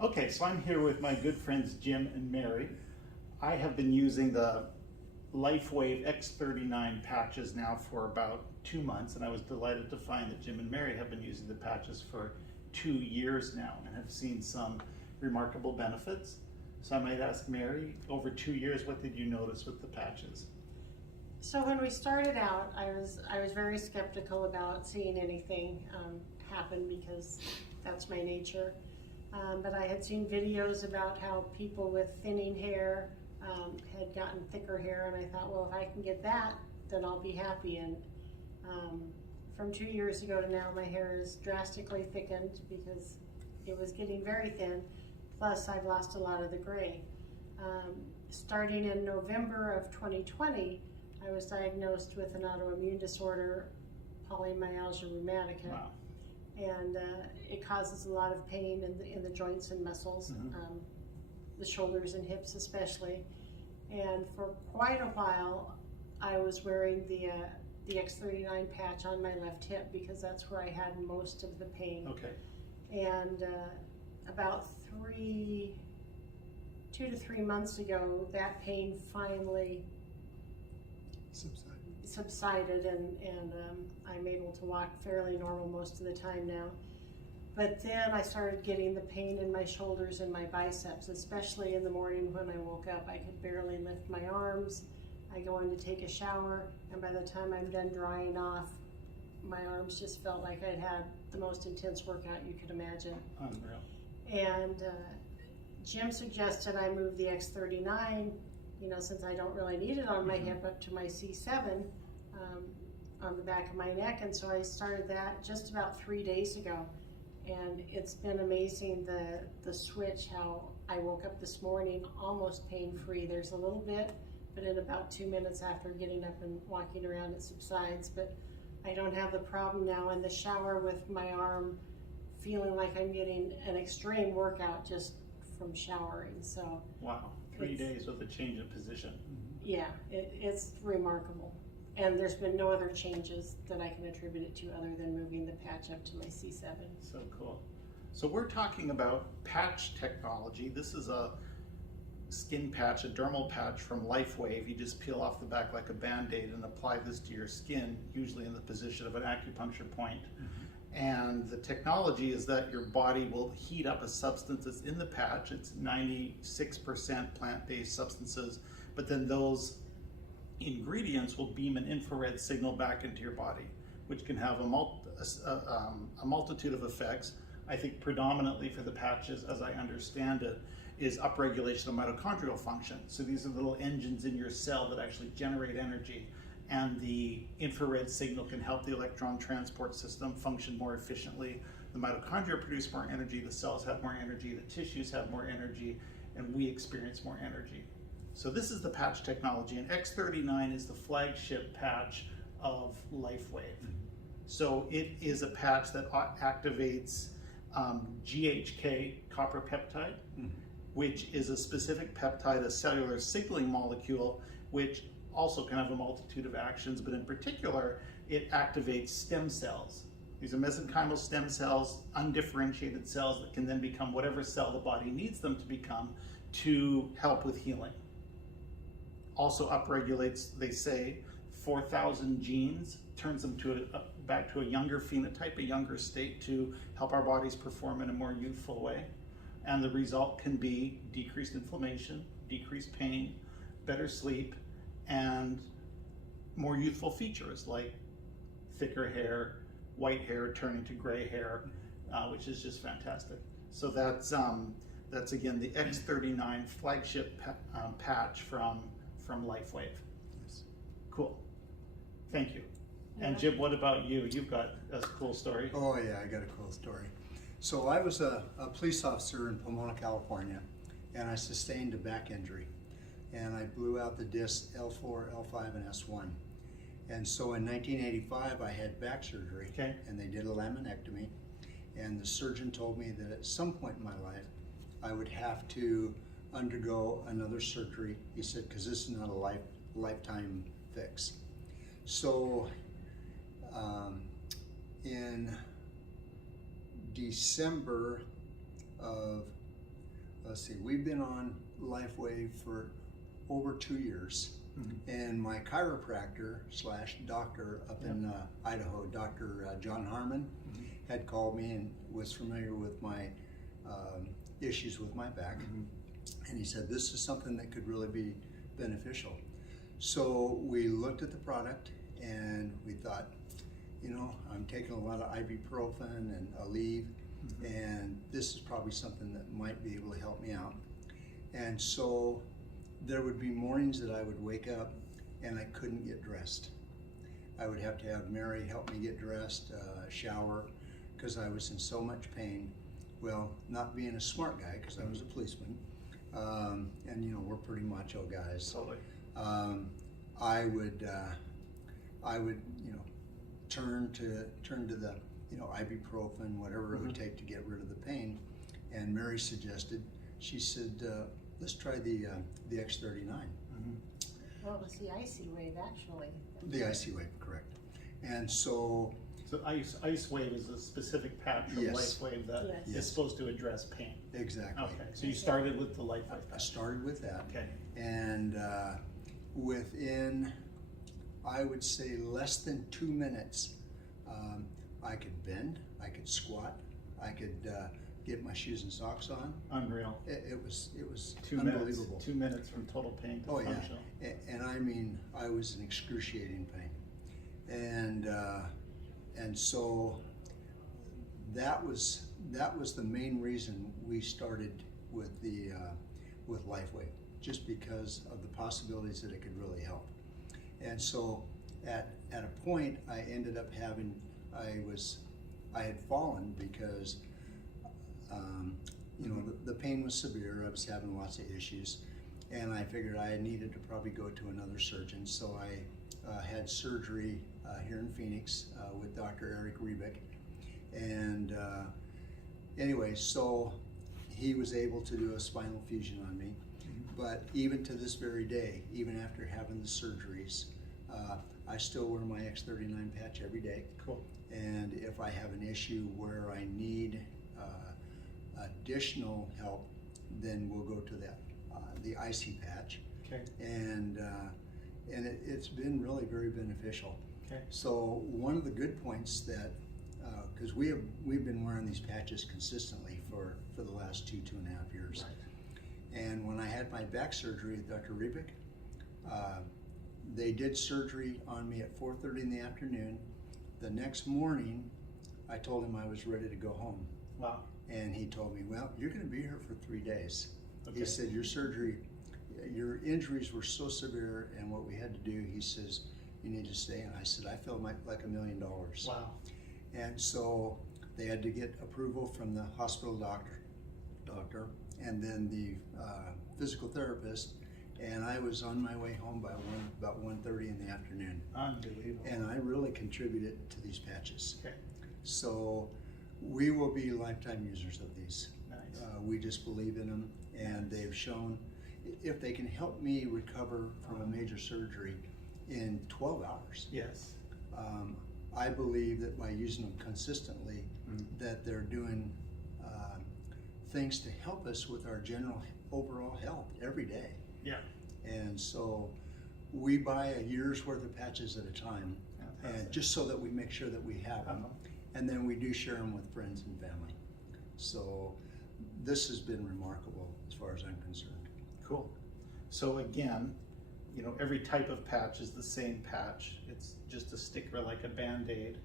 Okay, so I'm here with my good friends Jim and Mary. I have been using the LifeWave X39 patches now for about 2 months, and I was delighted to find that Jim and Mary have been using the patches for 2 years now and have seen some remarkable benefits. So I might ask Mary, over 2 years, what did you notice with the patches? So when we started out, I was very skeptical about seeing anything happen because that's my nature. But I had seen videos about how people with thinning hair had gotten thicker hair, and I thought, well, if I can get that, then I'll be happy. And from 2 years ago to now, my hair is drastically thickened because it was getting very thin. Plus, I've lost a lot of the gray. Starting in November of 2020, I was diagnosed with an autoimmune disorder, polymyalgia rheumatica. Wow. And it causes a lot of pain in the joints and muscles, the shoulders and hips especially. And for quite a while, I was wearing the X39 patch on my left hip because that's where I had most of the pain. Okay. And about 2 to 3 months ago, that pain finally subsided, and I'm able to walk fairly normal most of the time now. But then I started getting the pain in my shoulders and my biceps, especially in the morning when I woke up. I could barely lift my arms. I go in to take a shower, and by the time I'm done drying off, my arms just felt like I'd had the most intense workout you could imagine. Unreal. And Jim suggested I move the X39, since I don't really need it on my hip, up to my C7 on the back of my neck. And so I started that just about 3 days ago. And it's been amazing, the switch, how I woke up this morning almost pain-free. There's a little bit, but in about 2 minutes after getting up and walking around, it subsides. But I don't have the problem now in the shower with my arm feeling like I'm getting an extreme workout just from showering. So wow, 3 days with a change of position. Yeah, it's remarkable. And there's been no other changes that I can attribute it to other than moving the patch up to my C7. So cool. So we're talking about patch technology. This is a skin patch, a dermal patch from LifeWave. You just peel off the back like a Band-Aid and apply this to your skin, usually in the position of an acupuncture point. And the technology is that your body will heat up a substance that's in the patch. It's 96% plant-based substances, but then those ingredients will beam an infrared signal back into your body, which can have a multitude of effects. I think predominantly for the patches, as I understand it, is upregulation of mitochondrial function. So these are little engines in your cell that actually generate energy, and the infrared signal can help the electron transport system function more efficiently. The mitochondria produce more energy, the cells have more energy, the tissues have more energy, and we experience more energy. So this is the patch technology, and X39 is the flagship patch of LifeWave. So it is a patch that activates GHK, copper peptide, which is a specific peptide, a cellular signaling molecule, which also can have a multitude of actions, but in particular, it activates stem cells. These are mesenchymal stem cells, undifferentiated cells that can then become whatever cell the body needs them to become to help with healing. Also upregulates, they say, 4,000 genes, turns them to back to a younger phenotype, a younger state, to help our bodies perform in a more youthful way. And the result can be decreased inflammation, decreased pain, better sleep, and more youthful features like thicker hair, white hair turning to gray hair, which is just fantastic. So that's again the X39 flagship patch from LifeWave. Yes. Cool. Thank you. And Jim, what about you? You've got a cool story. Oh yeah, I got a cool story. So I was a police officer in Pomona, California, and I sustained a back injury. And I blew out the discs L4, L5, and S1. And so in 1985, I had back surgery, and they did a laminectomy. And the surgeon told me that at some point in my life, I would have to undergo another surgery. He said, because this is not a lifetime fix. So in December of, let's see, we've been on LifeWave for over 2 years. And my chiropractor / doctor up in Idaho, Dr. John Harmon, had called me and was familiar with my issues with my back. And he said, this is something that could really be beneficial. So we looked at the product and we thought, you know, I'm taking a lot of ibuprofen and Aleve, and this is probably something that might be able to help me out. And so there would be mornings that I would wake up and I couldn't get dressed. I would have to have Mary help me get dressed, shower, because I was in so much pain. Well, not being a smart guy, because I was a policeman, and you know, we're pretty macho guys. Totally. I would, you know, turn to the, you know, ibuprofen, whatever it would take to get rid of the pain. And Mary suggested, she said, let's try the X39. Well, it was the icy wave, actually. The icy wave, correct. And so Ice Wave is a specific patch from Yes. LifeWave that Yes. is supposed to address pain. exactly. Okay, so you started with the LifeWave I patch. started with that. Okay. And within, I would say, less than 2 minutes, I could bend, I could squat, I could get my shoes and socks on. Unreal. It was 2 minutes. unbelievable. 2 minutes from total pain to Oh yeah, functional. and I mean, I was in excruciating pain, and so that was the main reason we started with with LifeWave, just because of the possibilities that it could really help. And so at a point, I ended up having, I had fallen because you know, the pain was severe. I was having lots of issues, and I figured I needed to probably go to another surgeon. So I had surgery here in Phoenix with Dr. Eric Rebick, and anyway, so he was able to do a spinal fusion on me. But even to this very day, even after having the surgeries, I still wear my X39 patch every day. Cool. And if I have an issue where I need additional help, then we'll go to that the icy patch. Okay. And it's been really very beneficial. Okay. So one of the good points that, because we've been wearing these patches consistently for the last 2.5 years. Right. And when I had my back surgery at Dr. Rebick, they did surgery on me at 4:30 in the afternoon. The next morning, I told him I was ready to go home. Wow. And he told me, well, you're going to be here for 3 days. Okay. He said, your surgery, your injuries were so severe, and what we had to do, he says, you need to stay. And I said, I feel like $1 million. Wow. And so they had to get approval from the hospital doctor, and then the physical therapist. And I was on my way home by about 1:30 in the afternoon. Unbelievable. And I really contributed to these patches. Okay. So we will be lifetime users of these. Nice. We just believe in them, and they've shown if they can help me recover from a major surgery in 12 hours. Yes. I believe that by using them consistently, that they're doing things to help us with our general overall health every day. Yeah. And so we buy a year's worth of patches at a time, Fantastic. and just so that we make sure that we have them. And then we do share them with friends and family. So this has been remarkable as far as I'm concerned. Cool. So again, you know, every type of patch is the same patch. It's just a sticker like a Band-Aid,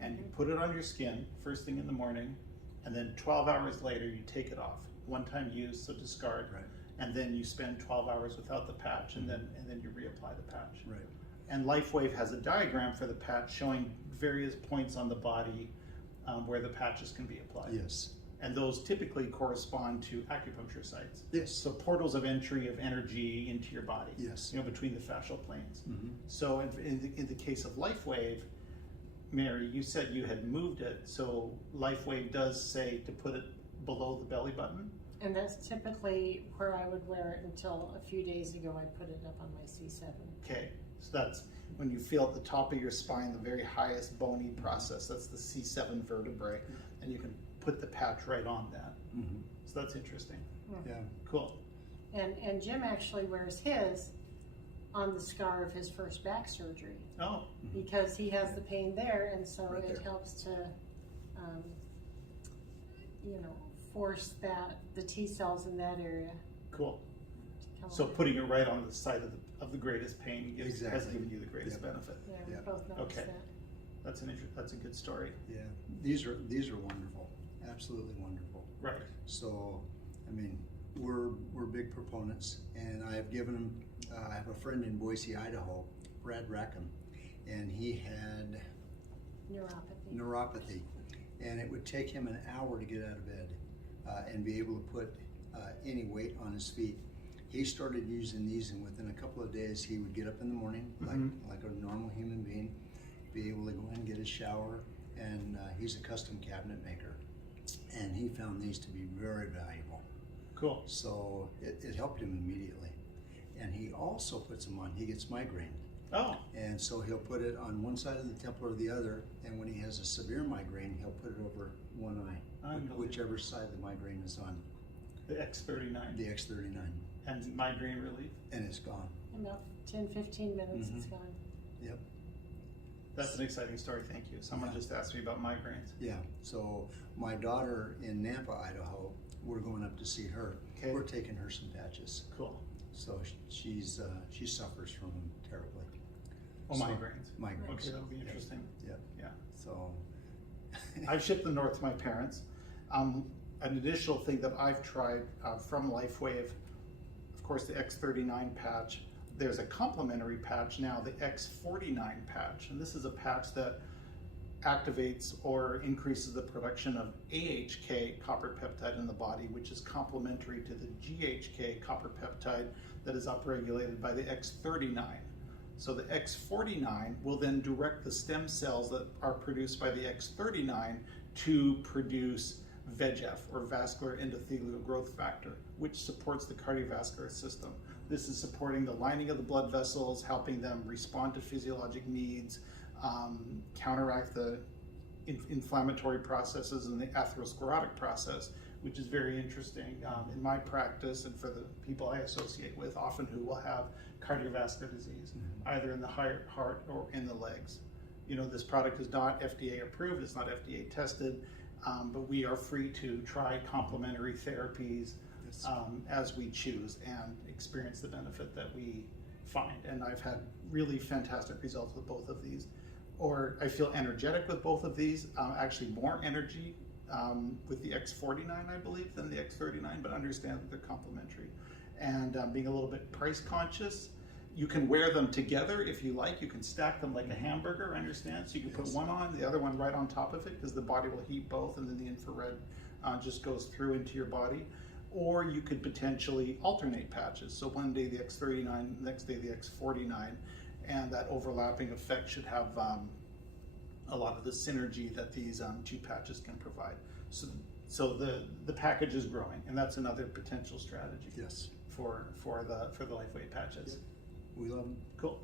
and you put it on your skin first thing in the morning, and then 12 hours later you take it off. One-time use, so discard. Right. And then you spend 12 hours without the patch, and then you reapply the patch. Right. And LifeWave has a diagram for the patch showing various points on the body where the patches can be applied. Yes. And those typically correspond to acupuncture sites. Yes. So portals of entry of energy into your body. Yes. You know, between the fascial planes. Mm-hmm. So in the case of LifeWave, Mary, you said you had moved it. So LifeWave does say to put it below the belly button. And that's typically where I would wear it until a few days ago I put it up on my C7. Okay, so that's when you feel at the top of your spine, the very highest bony process. That's the C7 vertebrae, and you can put the patch right on that. Mm-hmm. So that's interesting. Yeah. Cool. And Jim actually wears his on the scar of his first back surgery Oh, because he has the pain there, and so Right it there. helps to, force the T cells in that area cool. to come So on. putting it right on the site of the greatest pain has Exactly. given you the greatest Yep. benefit. Yeah, we Yeah. both noticed Okay. that. That's a good story. Yeah. These are wonderful. Absolutely wonderful. Right. So, I mean, we're big proponents, and I have given them. I have a friend in Boise, Idaho, Brad Rackham, and he had neuropathy, and it would take him an hour to get out of bed and be able to put any weight on his feet. He started using these, and within a couple of days, he would get up in the morning like a normal human being, be able to go in and get his shower, and he's a custom cabinet maker, and he found these to be very valuable. Cool. So it helped him immediately. And he also puts them on, he gets migraine. Oh, And so he'll put it on one side of the temple or the other, and when he has a severe migraine, he'll put it over one eye, Unbelievable. whichever side the migraine is on, the X39 the X39, and migraine relief. and it's gone. In about 10-15 minutes, it's Mhm. gone. Yep. That's an exciting story. Thank you. Someone Yeah. just asked me about migraines. Yeah. So my daughter in Nampa, Idaho, we're going up to see her. Okay. We're taking her some patches. Cool. So she suffers from them terribly. Oh, So- migraines. Migraines. Okay, that'll be interesting. Yep. Yeah. So. I've shipped them north to my parents. An additional thing that I've tried from LifeWave, of course, the X39 patch. There's a complementary patch now, the X49 patch, and this is a patch that activates or increases the production of AHK copper peptide in the body, which is complementary to the GHK copper peptide that is upregulated by the X39. So the X49 will then direct the stem cells that are produced by the X39 to produce VEGF, or vascular endothelial growth factor, which supports the cardiovascular system. This is supporting the lining of the blood vessels, helping them respond to physiologic needs, counteract the inflammatory processes and the atherosclerotic process, which is very interesting in my practice and for the people I associate with, often who will have cardiovascular disease, either in the heart or in the legs. You know, this product is not FDA approved, it's not FDA tested, but we are free to try complementary therapies Yes. as we choose and experience the benefit that we find. And I've had really fantastic results with both of these. Or I feel energetic with both of these, actually more energy with the X49, I believe, than the X39, but understand that they're complementary. And being a little bit price conscious, you can wear them together if you like. You can stack them like a hamburger, understand? So you can put Yes. one on, the other one right on top of it, because the body will heat both, and then the infrared just goes through into your body. Or you could potentially alternate patches. So one day the X39, next day the X49, and that overlapping effect should have a lot of the synergy that these two patches can provide. So the package is growing, and that's another potential strategy Yes. for the LifeWave patches. We love them. Cool.